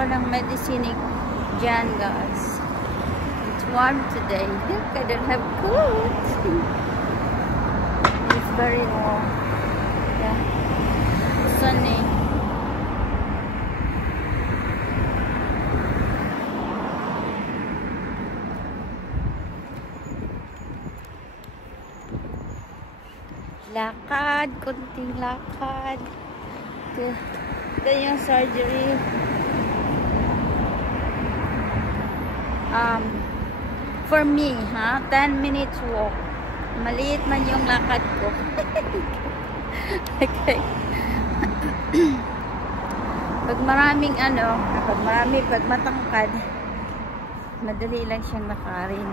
ako ng medicine dyan, guys. It's warm today. Look, I don't have clothes. It's very warm. Yeah. Sunny. Lakad, kunting lakad. Ito yung surgery. For me, 10 minutes walk. Maliit man yung lakad ko. Okay. Pag maraming pag matangkad, madali lang siyang lakarin.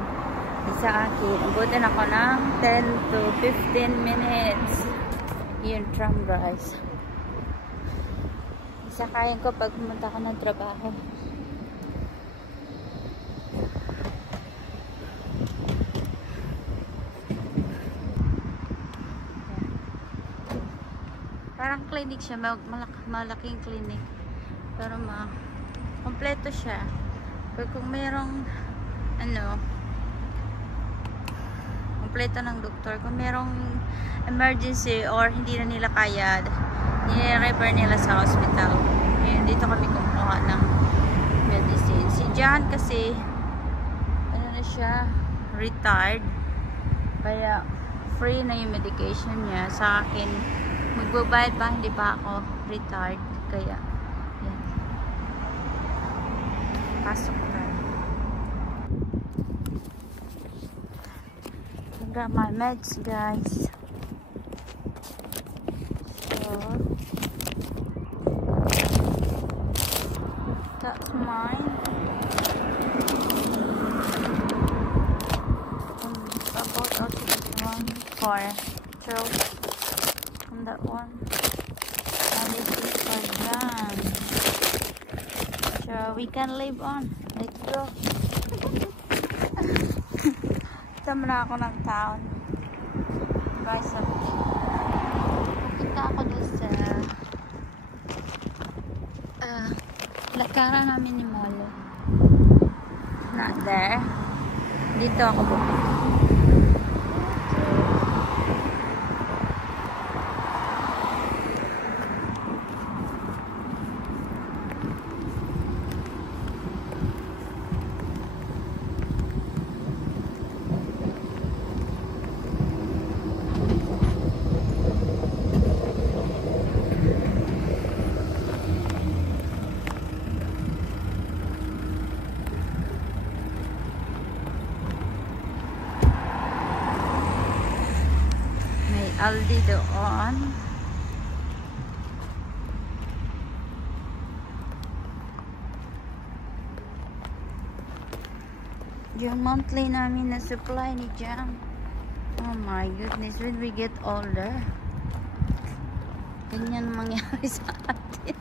Sa akin, abutin ako ng 10 to 15 minutes. Yun, tram guys. Isakayan ko pag pumunta ko ng trabaho. Parang clinic siya, malaking clinic. Pero kompleto siya. Pero kung mayroong kompleto ng doktor. Kung merong emergency or hindi na nila kaya, nire-refer nila sa hospital. Ngayon, dito kami kumuha ng medicine. Si John kasi, na siya, retired. Kaya, free na yung medication niya. Sa akin, magbabayad pa, hindi pa ako retired. Kaya, yan. Pasok tayo. Got my meds, guys. So that's mine. I bought also this one for throat and that one. And this is for John. So we can live on. Let's go. Tama na ako ng town. Buy something. Pupunta ako doon sa lakaran namin ni Molo. Not there. Dito ako pupunta. Aldi doon. Yung monthly namin na supply ni Jam. Oh my goodness, when we get older, ganyan mangyari sa atin.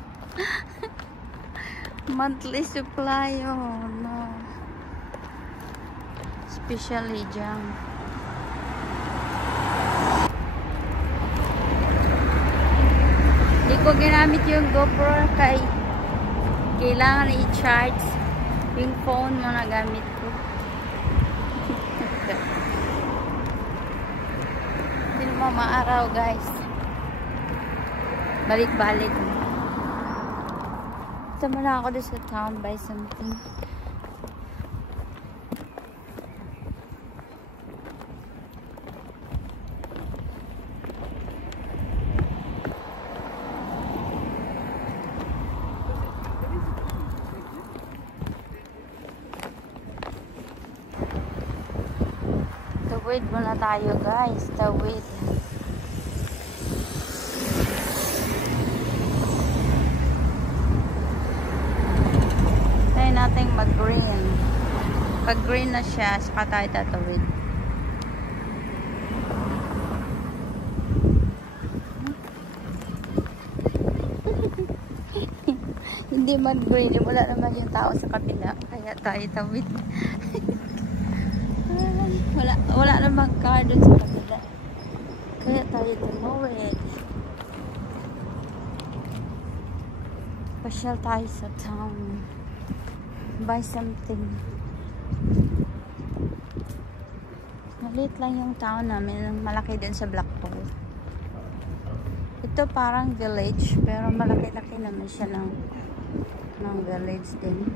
Monthly supply, oh no. Especially Jam. Hindi ko ginamit yung GoPro kay kailangan i-charge yung phone mo na gamit ko. Hindi mo maaraw, guys. Balik-balik. Tama na ako doon sa town, buy something. Tawid muna tayo, guys. Tawid. Try natin mag-green. Pag green na siya, saka tayo tatawid. Hindi man green. Wala naman yung tao sa kabila. Kaya tayo tawid. Wala namang car dun sa kabila. Kaya tayo tumawid. Pasyal tayo sa town. buy something. Maliit lang yung town namin. Malaki din sa Blackpool. Ito parang village, pero malaki-laki naman siya ng village din.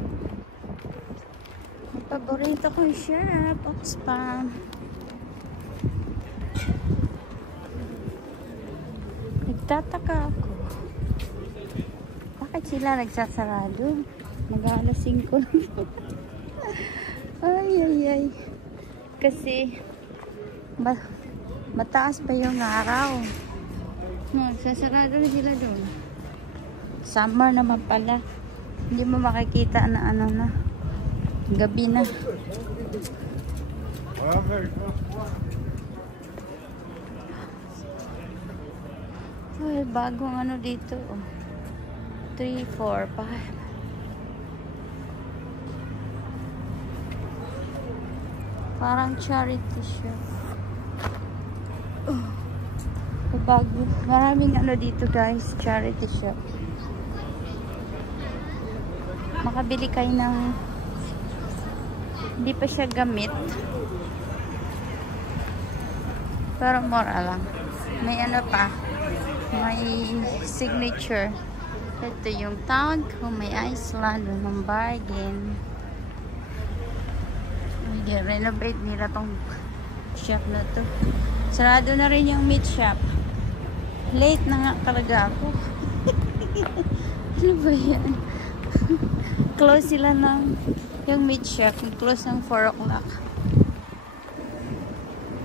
Ang paborito kong shop, Oxfam. Nagtataka ako. Bakit sila nagsasarado? Mag-alas 5 lang. Ay. Kasi mataas pa yung araw. Magsasarado na sila doon. Summer naman pala. Hindi mo makikita na ano na. Gabi na. Ay, bagong ano dito. 3, 4, 5. Parang charity shop. Bago. Maraming ano dito guys. Charity shop. Makabili kayo ng hindi pa siya gamit. Pero mura lang. May ano pa. May signature. Ito yung town ko. May Iceland. Ng bargain. Renovate nila tong shop na to. Sarado na rin yung meat shop. Late na nga talaga ako. Ano ba yan? Close sila ng yung meat shop. Close ng 4 o'clock.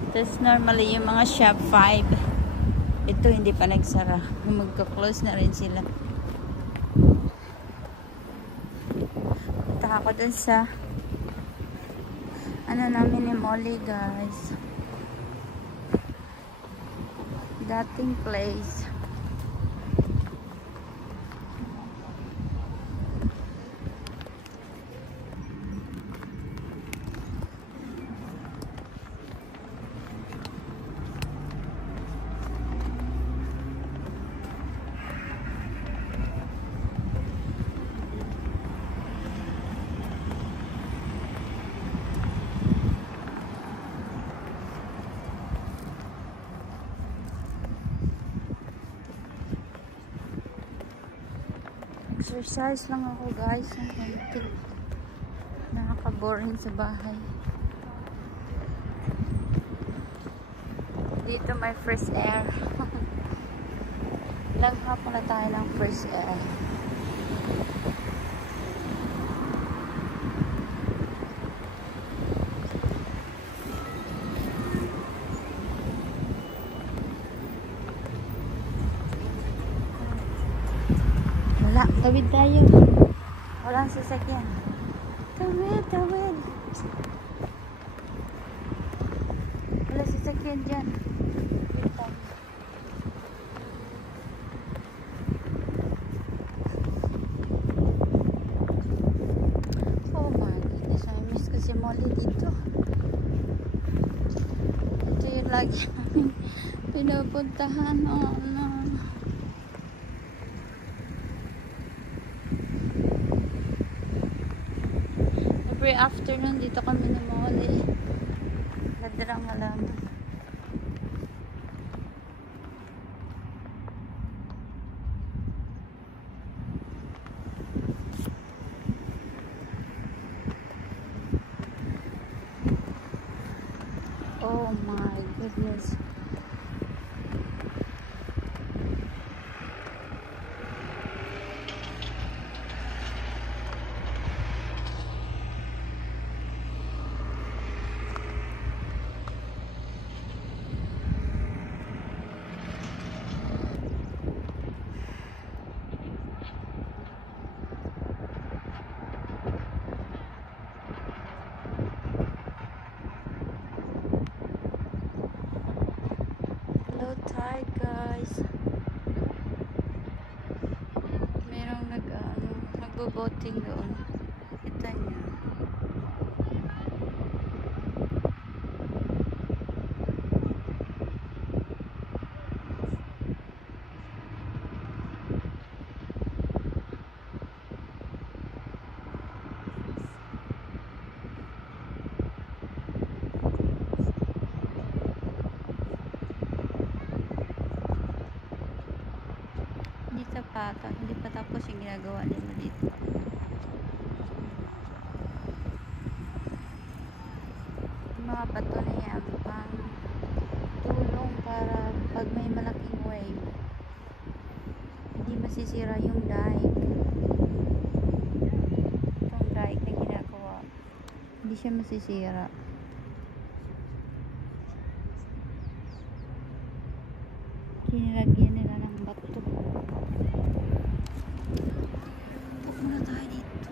Tapos normally yung mga shop 5. Ito hindi pa nagsara. Magka-close na rin sila. Punta ako dun sa ano namin ni Molly guys. Dating place. Exercise lang ako guys. Nakaka-boring sa bahay. Dito may fresh air. Ilang hapon na tayo ng fresh air. Tawid tayo. Walang sasakyan. Tawid. Walang sasakyan dyan. Tawid tayo. Oh my goodness. I miss ko si Molly dito. Ito yung lagi namin pinupuntahan. Oh no. Every afternoon dito kami na Molly. Ganda ng halaman. Oh my goodness. Tide guys. Merong nagbo-boating doon. Kita niyo. Hindi pa tapos yung ginagawa nila dito. Yung mga bato na yan pang tulong para pag may malaking wave hindi masisira yung dike. Itong dike na ginagawa hindi siya masisira. Kinilagyan nila ng bato. Huwag muna tayo dito.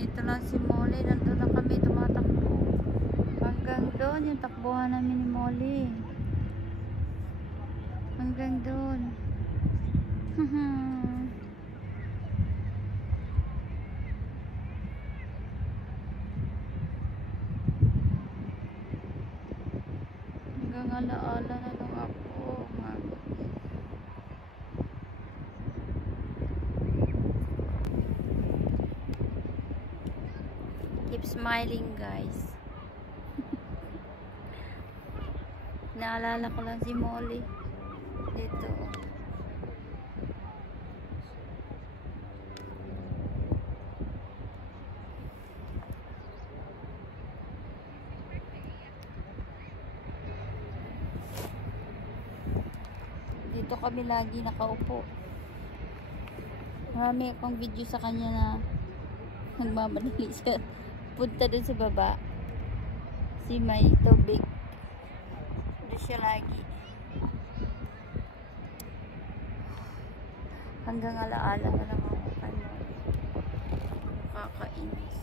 Dito lang si Molly, nandun na kami tumatakbo hanggang doon yung takbuhan namin ni Molly, hanggang doon. hanggang alaala na lang ako. Keep smiling, guys. Naalala ko lang si Molly dito. Dito kami lagi nakaupo. Marami akong video sa kanya na nagmamadali sa punta dun sa baba. Si may tubig. Doon siya lagi. Hanggang alaala na lang ako. Kakainis.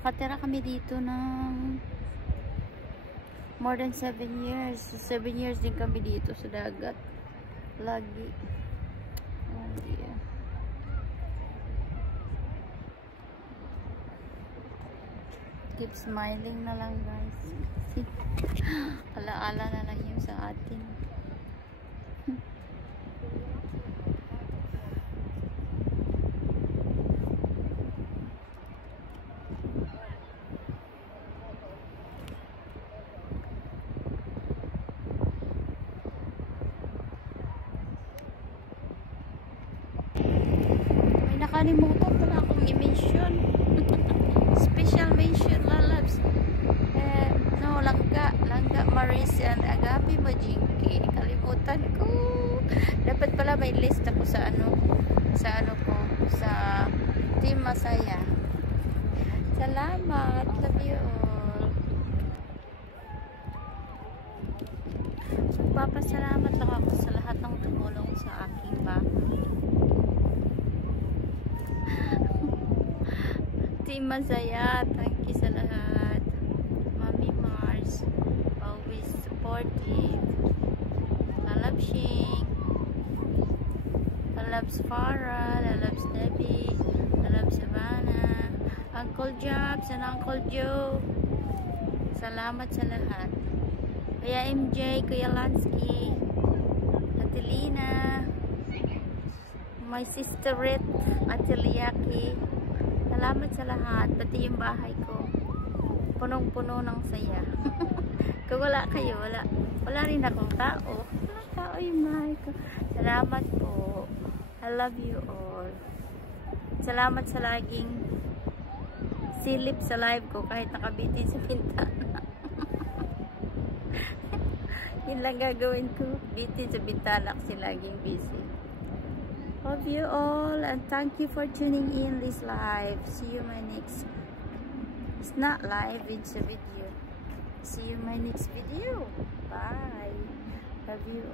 Nakatira kami dito ng more than 7 years. 7 years din kami dito sa dagat. Lagi. Oh dear. Keep smiling na lang, guys. Alaala na lang yung sa atin. Nakalimutan pala akong i-mention. Special mention, lalabs. No, langga Maris and Agapi Majinki. Kalimutan ko. Dapat pala may list ako sa ano ko, sa Team Masaya. Salamat. Love you all. Papasalamat lang ako sa lahat ng tumulong sa aking bahay. Team Masaya, thank you sa lahat. Mami Mars, always supportive. Lalabs Shing, lalabs Farah, lalabs Debbie, lalabs Savannah, Uncle Jobs and Uncle Joe. Salamat sa lahat. Kuya MJ, Kuya Lansky, Ate Lina, my sister Rit, Ate Liaki. Salamat sa lahat, pati yung bahay ko punong-puno ng saya. Kung wala kayo, wala rin akong tao. Walang tao yung bahay ko. Salamat po. I love you all. Salamat sa laging silip sa live ko kahit nakabitin sa bintana. Yun lang gagawin ko, bitin sa bintana kasi laging busy. Love you all and thank you for tuning in this live. See you my next. It's not live, it's a video. See you my next video. Bye. Love you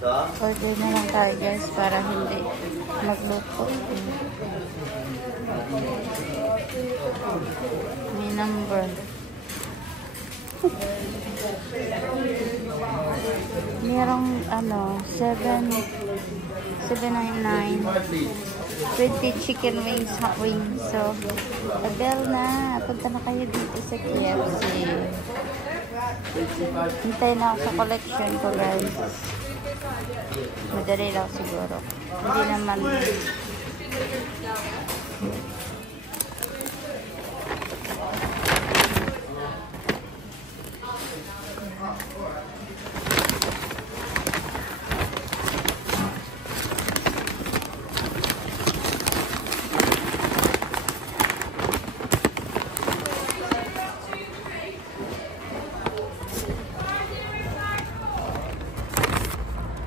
all. Order na lang tayo guys para hindi magluto. May number. Merong 799 20 chicken wings, hot wings. So, abel na. Punta na kayo dito sa KFC. Hintay na ako sa collection ko guys. Madali lang siguro. Hindi naman.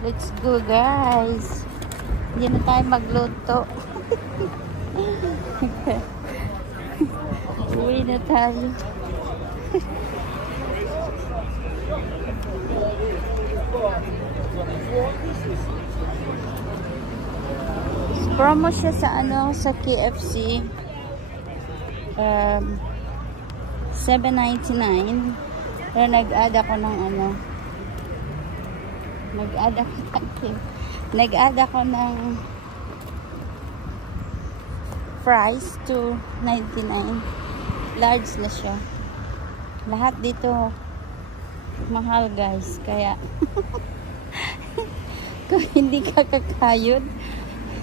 Let's go guys. Hindi na tayo magluto. Uwi na tayo. Promo siya sa sa KFC. $7.99. Pero nag-add ako ng nag-add ako ng fries to 99. Large na siya. Lahat dito mahal guys, kaya kung hindi ka kakayod,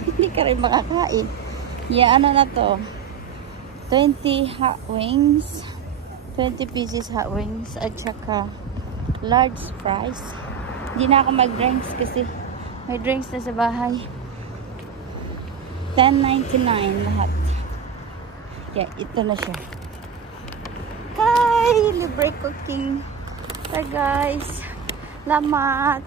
hindi ka rin makakain. Na to 20 hot wings, 20 pieces hot wings at saka large fries. Hindi na ako mag-drinks kasi may drinks na sa bahay. $10.99 lahat. Kaya ito na siya. Hi! Libre cooking. So guys, salamat!